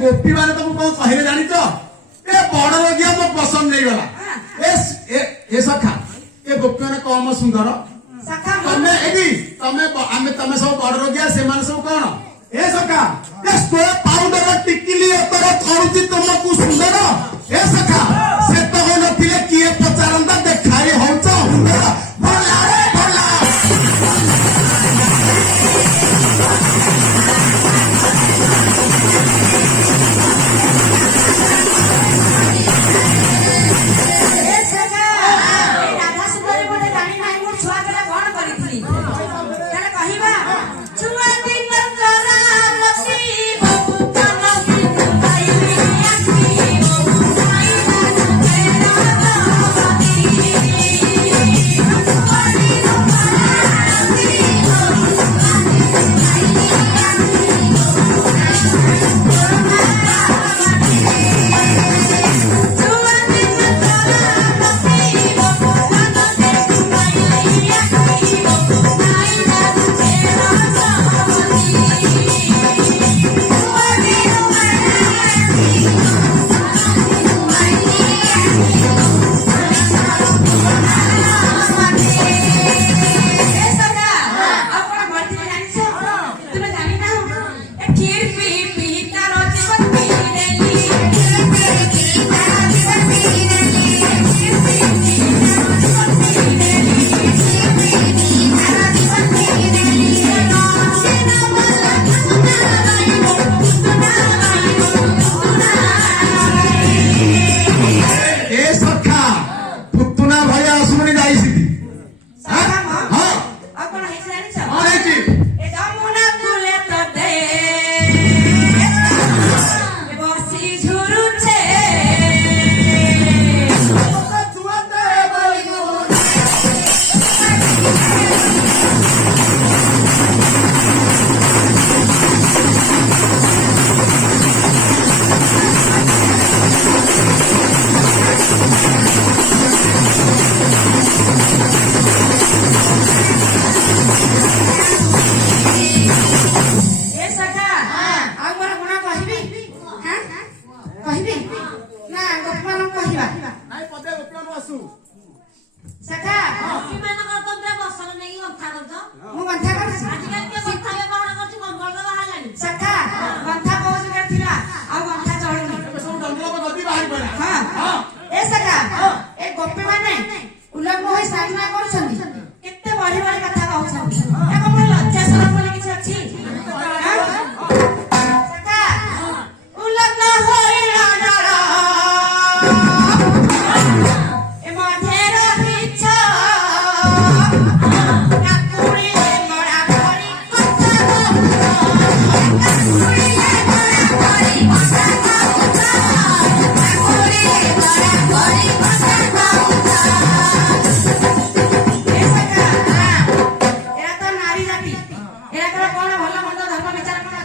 गोपी माने तुमको कौन कहले जानी तो ए बड़ लगिया मो पसंद नहीं गला ए सखा ए गोपी माने कम सुंदर सखा तमे एडी तमे आमे तमे सब बड़ लगिया से माने सब कोन ए सखा ए स्टो पाउडर टिकिली तोर थरुची तुमको सुंदर ए सखा से तो हो नथिले किए पचारंदा देखाई होउछ सुंदर भला रे भला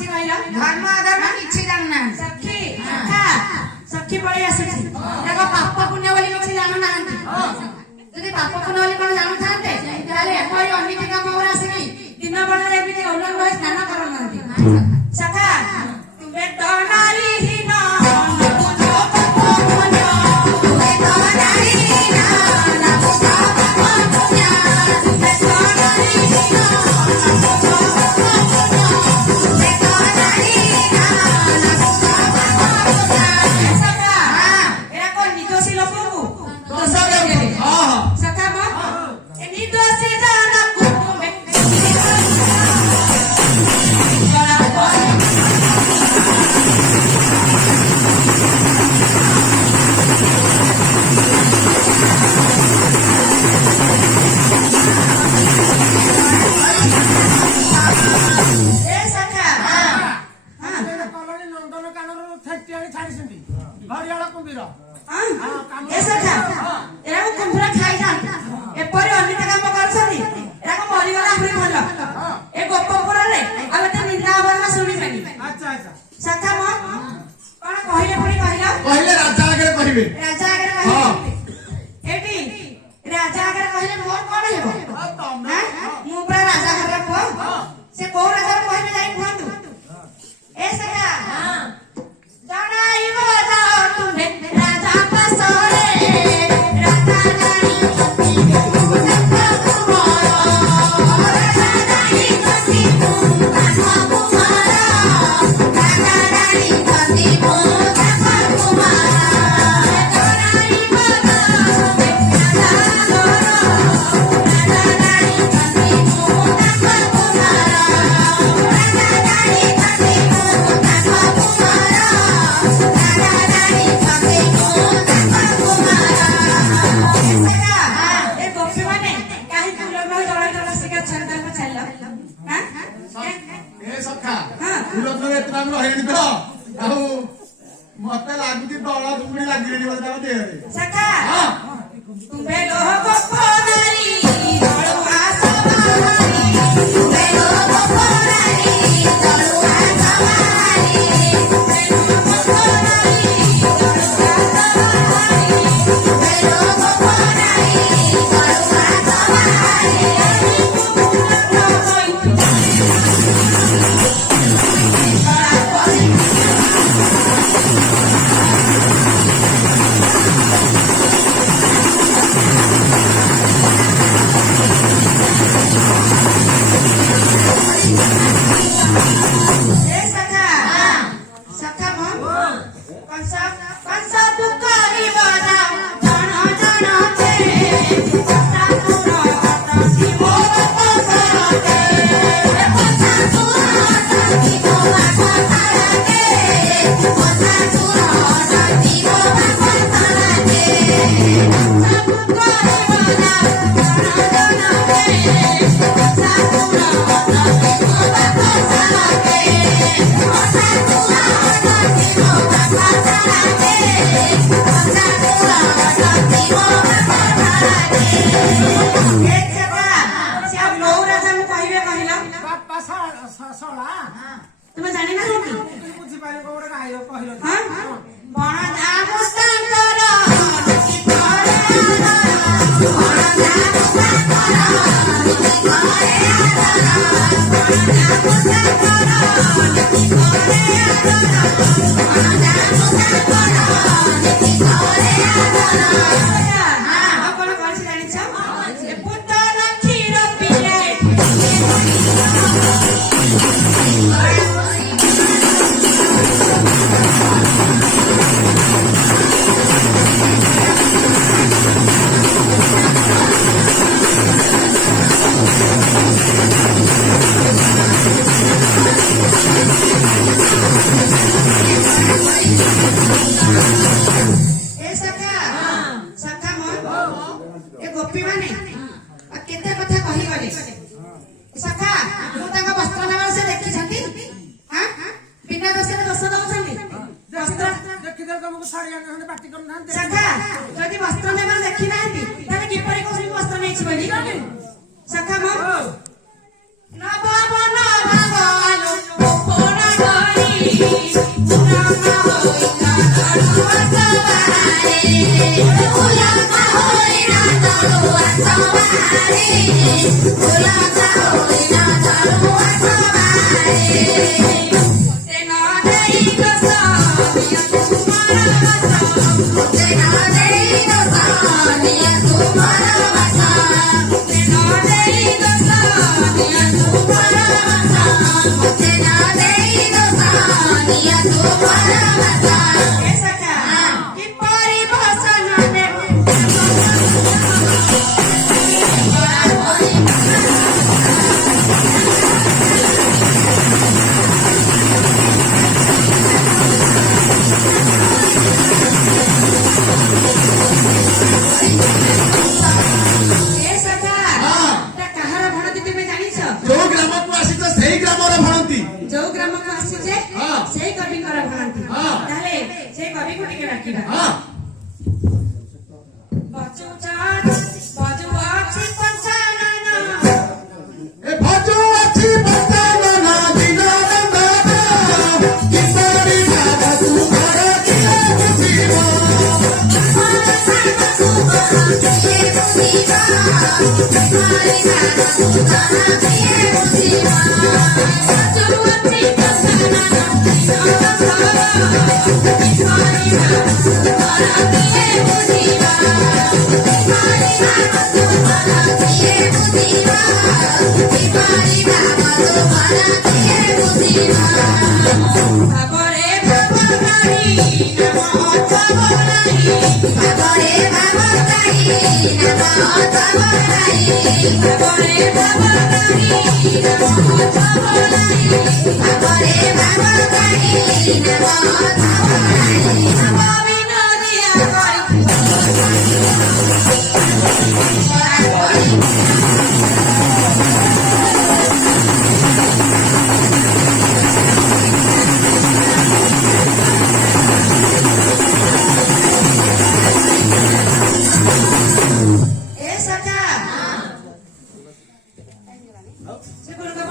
ଅଛି କହିଲ? ଧର୍ମ ଅଧର୍ମ କିଛି ଜାଣୁନାହାନ୍ତି। ସଖୀ ସଖୀ ପଳେଇ ଆସୁଛି। ତାଙ୍କ ପାପ ପୁଣ୍ୟ ବୋଲି କିଛି ଜାଣୁନାହାନ୍ତି। ଯଦି ପାପ ପୁଣ୍ୟ ବୋଲି କଣ ଜାଣୁଥାନ୍ତେ ତାହେଲେ ଏପରି ଅନୀତି କାମ ଗୁରା ଆସିକି ଦିନ ବେଳରେ ଏମିତି ଉଲ୍ଲଙ୍ଘ ହୋଇ ସ୍ନାନ କରୁନାହାନ୍ତି। ସଖା ତୁମେ ତ ନାରୀହୀନ ଏପରି ଅନୀତି କାମ କରୁଛନ୍ତି। ଏରାକୁ ମରିଗଲା ଆହୁରି ଭଲ। ଏ ଗୋପପୁରରେ ଆଉ ଏତେ ନିନ୍ଦା ଅବହେଳା ଶୁଣିବେନି। ସଖା ମ କଣ କହିଲେ ପୁଣି କହିଲ? କହିଲେ ରାଜା ଆଗରେ କହିବେ। ରାଜା ଆଗରେ କହିବେ। ଏଠି ରାଜା ଆଗରେ କହିଲେ ମୋର କଣ ହେବ? ମୁଁ ପୁରା ରାଜା ଘରର ପୁଅ। ସେ କୋଉ ରାଜାର କହିବେ ଯାଇ କୁହନ୍ତୁ। ଏ ସଖା ଜଣାଇବ ତୁମେ ରାଜା ପାଶରେ ରାଜା ରାଣୀ ମତେ ଲାଗୁଛି ଦଳ ଧୁମୁଡି ଲାଗିଲେଣି ବୋଧେ ତାଙ୍କ ଦେହରେ। ତୁମେ ଲୋକ ପୋନାରୀ ଦଳୁଆ ସବାହାରୀ ତୁମେ ଲୋକ ପୋନାରୀ ଦଳୁଆ ସବାହାରୀ ତୁମେ ଲୋକ ପୋନାରୀ ଦଳୁଆ ସବାହାରୀ ତୁମେ ଲୋକ ପୋନାରୀ ଦଳୁଆ ସବାହାରୀ तुम जानी ना बुझी पारे को गाय कहलो हां बण दामुस्तांकर की करे बण दामुस्तांकर की करे बण दामुस्तांकर की करे बण दामुस्तांकर की करे हां आपण कोन जानि छ ए पुत्र खीर पिले गोपी माने केते कथा कहि गले सखा मु ताका वस्त्र नवर से देखि छथि हां बिना दोष रे दोष दउछथि वस्त्र देखि दे तुमको साड़ी आने पार्टी कर नांते सखा जदि वस्त्र नवर देखि नांती ताले किपरि कोसी वस्त्र नै छि बोली सखा म ना बाबा ना बाबा लो पोना ଯୋଉ ଗ୍ରାମକୁ ଆସିଛ ସେଇ ଗ୍ରାମର ଭଣନ୍ତି। ଯୋଉ ଗ୍ରାମକୁ ଆସିଛେ ହଁ। ସେଇ କବିଙ୍କର ଭଣନ୍ତି। ହଁ। ତାହେଲେ ସେଇ କବିକୁ ଟିକେ ଡାକିବା। ହଁ ଏ ଭଜୁ ଅଛି ବର୍ତ୍ତମାନ ଦିନର ଦାନ, କିପରି ଭାବକୁ ଘର କିଏ ବୁଝିବ। ସେ